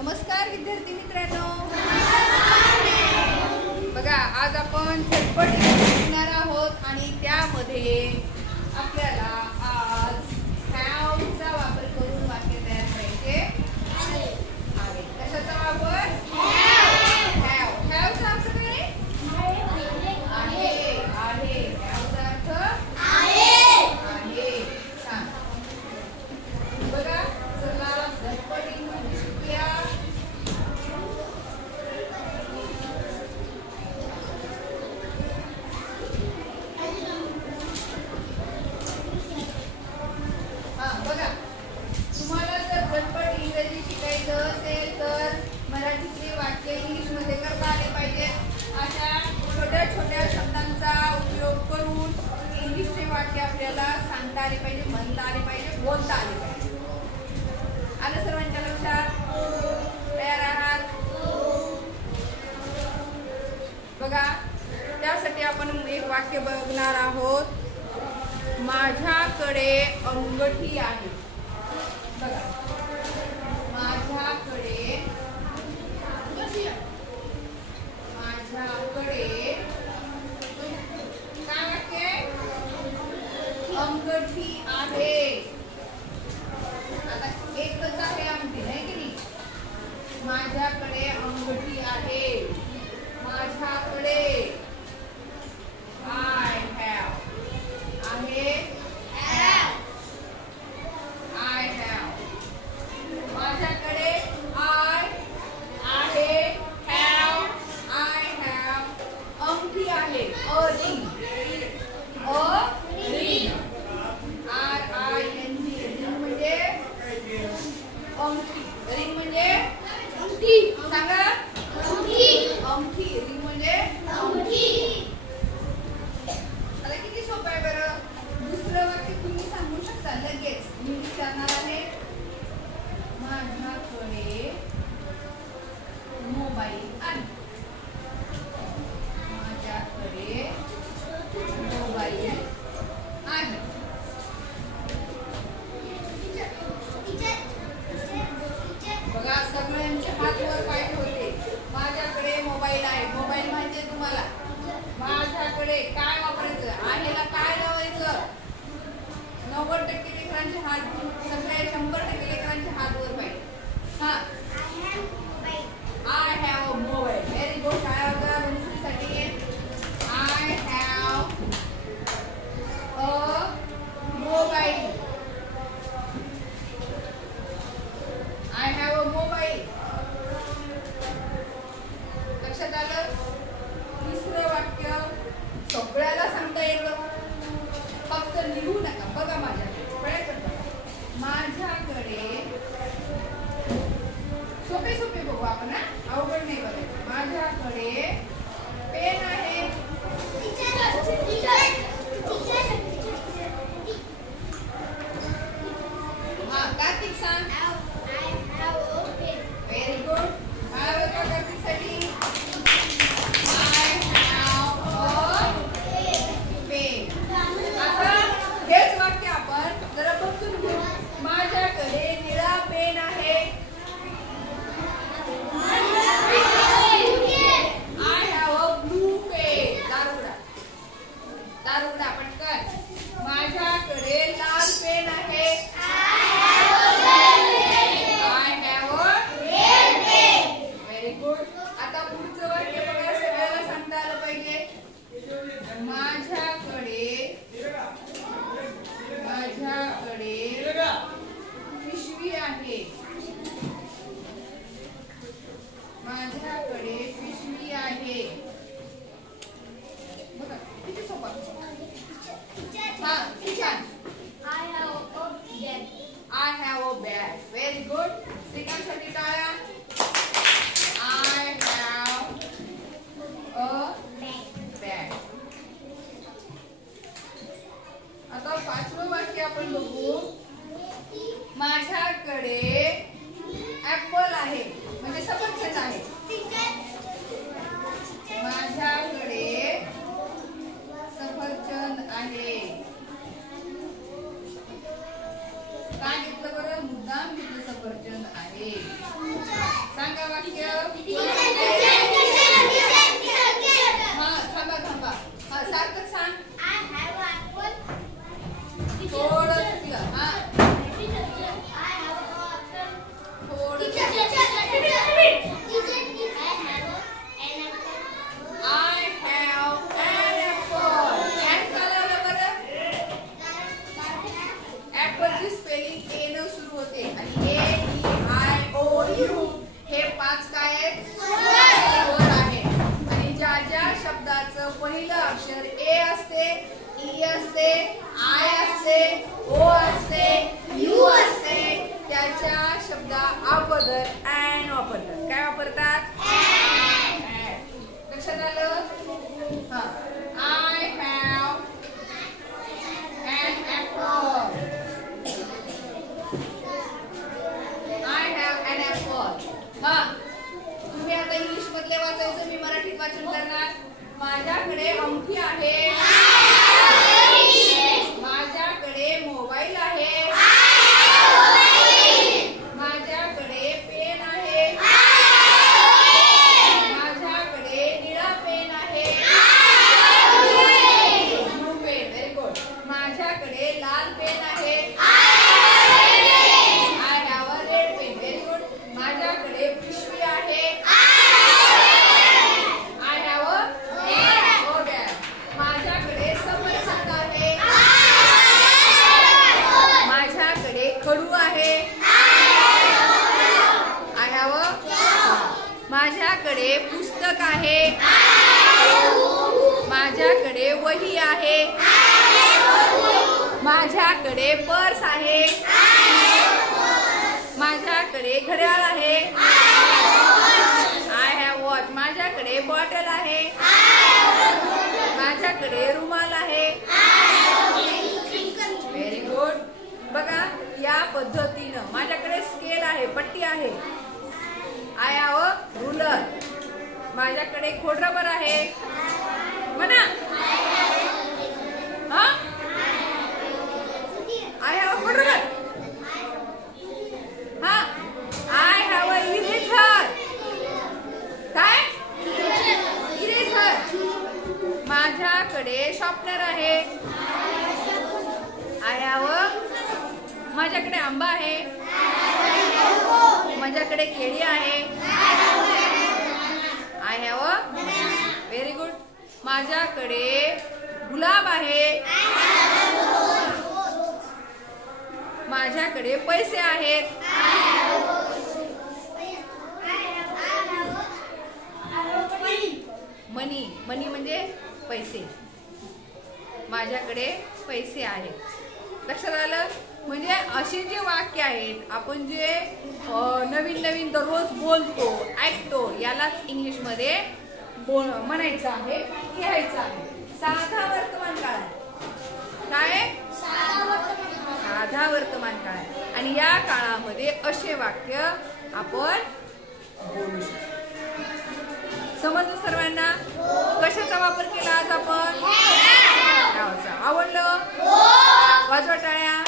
नमस्कार विद्यार्थी मित्रांनो, बघा आज आपण झटपट शिकणार आहोत आणि त्यामध्ये आपल्याला आज हॅवचा वापर करून वाक्य तयार करायचे आहे. कशाचा वापर? हॅव. हॅवचा अर्थ काय? आहे. आहे. हॅवचा अर्थ आहे. आहे. छान. बघा चला झटपट शिकूया. बघा तुम्हाला जर झटपट इंग्रजी शिकायचं असेल तर मराठीतले वाक्य इंग्लिश मध्ये करता आले पाहिजे. अशा छोट्या छोट्या शब्दांचा उपयोग करून इंग्लिशचे वाक्य आपल्याला सांगता आले पाहिजे, म्हणता आले पाहिजे, बोलता आले पाहिजे. आलं सर्वांच्या लक्षात? तयार आहात? बघा त्यासाठी आपण एक वाक्य बघणार आहोत. माझ्याकडे अंगठी आहे. बघा माझ्याकडे काय वाक्य? अंगठी आहे. आता एकच आहे अंगठी नाही की नाही. माझ्याकडे अंगठी आहे. माझ्याकडे I have आहे. I have. माझ्याकडे I आहे. have I have. अंगठी आहे. a ring. R-I-N-G. ring म्हणजे अंगठी. ring म्हणजे अंगठी. सांगा अंगठी. अंगठी. ring म्हणजे अंगठी. आता किती सोपं आहे बरं. दुसरं वाक्य तुम्ही सांगू शकता लगेच. मी विचारणार आहे. माझ्याकडे मोबाईल आहे. माझ्याकडे मोबाईल आहे. बघा सगळ्यांचे हात वर पाय ठेवले. माझ्याकडे मोबाईल आहे. मोबाईल माहिती तुम्हाला. माझ्याकडे काय वापरायचं? आहेला काय लावायचं? 90% लेकरांचे हात, सगळे 100% लेकरांचे हात वर पाहिजे. हा I have a mobile. Very good. काय होता दुसरीसाठी? I have a mobile. I have a mobile. लक्षात आलं? तिसरं वाक्य सगळ्याला सांगता येतं, फक्त लिहू नका. बघा माझ्याकडे सोपे सोपे बघू आपण. अवघड नाही बघायचं. माझ्याकडे पेन आहे. हा कार्तिक सांग. Very good. काय होतं कार्तिकसाठी? हेच वाक्य आपण जरा बघून घेऊ. माझ्याकडे निळा पेन आहे. I have a blue pen. दारुडा सांगा वाक्य. हा थांबा थांबा. हा सारखं सांग. थोडं चुकलं. हा थोडं I have an apple. And कळलं बरं? ऍपल ची स्पेलिंग ए न सुरू होते आणि A-E-I-O-U हे 5 काय आहेत? स्वर आहेत. आणि ज्या ज्या शब्दाचं पहिलं अक्षर ए असते, ई असते, आय असते, ओ असते, यू असते, त्याच्या शब्दा अगोदर अँड वापरतात. काय वापरतात? लक्षात आलं? हा. I have an apple. I have an apple. हा. तुम्ही आता इंग्लिश मधले वाचायचं, मी मराठीत वाचन करणार. माझ्याकडे अंगठी आहे. माझ्याकडे मोबाईल आहे. माझ्याकडे पेन आहे. माझ्याकडे निळा पेन आहे. Blue pen. Very good. माझ्याकडे लाल पेन आहे. I have a red pen. Very good. माझ्याकडे पिशवी आहे. I have a bag. माझ्याकडे सफरचंद आहे. माझ्याकडे खडू आहे. I have a. माझ्याकडे पुस्तक आहे. माझ्याकडे वही आहे. माझ्याकडे पर्स आहे. माझ्याकडे घड्याळ आहे. I have watch. माझ्याकडे बॉटल आहे. माझ्याकडे रुमाल आहे. Very good. बघा या पद्धतीनं माझ्याकडे स्केल आहे, पट्टी आहे. I have a ruler. माझ्याकडे खोडरबर आहे. म्हणा. हा आय हॅव अ खोडरबर. हा आय हॅव अ इरेझर. काय? इरेझर. माझ्याकडे शॉर्पनर आहे. I have a. माझ्याकडे आंबा आहे. माझ्याकडे केळी आहे. I have a. Very good. माझ्याकडे गुलाब आहे. माझ्याकडे पैसे आहेत. मनी. मनी म्हणजे पैसे. माझ्याकडे पैसे आहेत. लक्षात आलं? म्हणजे अशी जी वाक्य आहेत, आपण जे नवीन नवीन दररोज बोलतो, ऐकतो, यालाच इंग्लिश मध्ये म्हणायचं आहे, लिहायचं आहे. साधा वर्तमान काळ आहे. काय? साधा वर्तमान काळ आहे. आणि या काळामध्ये असे वाक्य आपण बोलू शकतो. समजलं सर्वांना? कशाचा वापर केला आज आपण? आवडलं? वाजवा टाळ्या.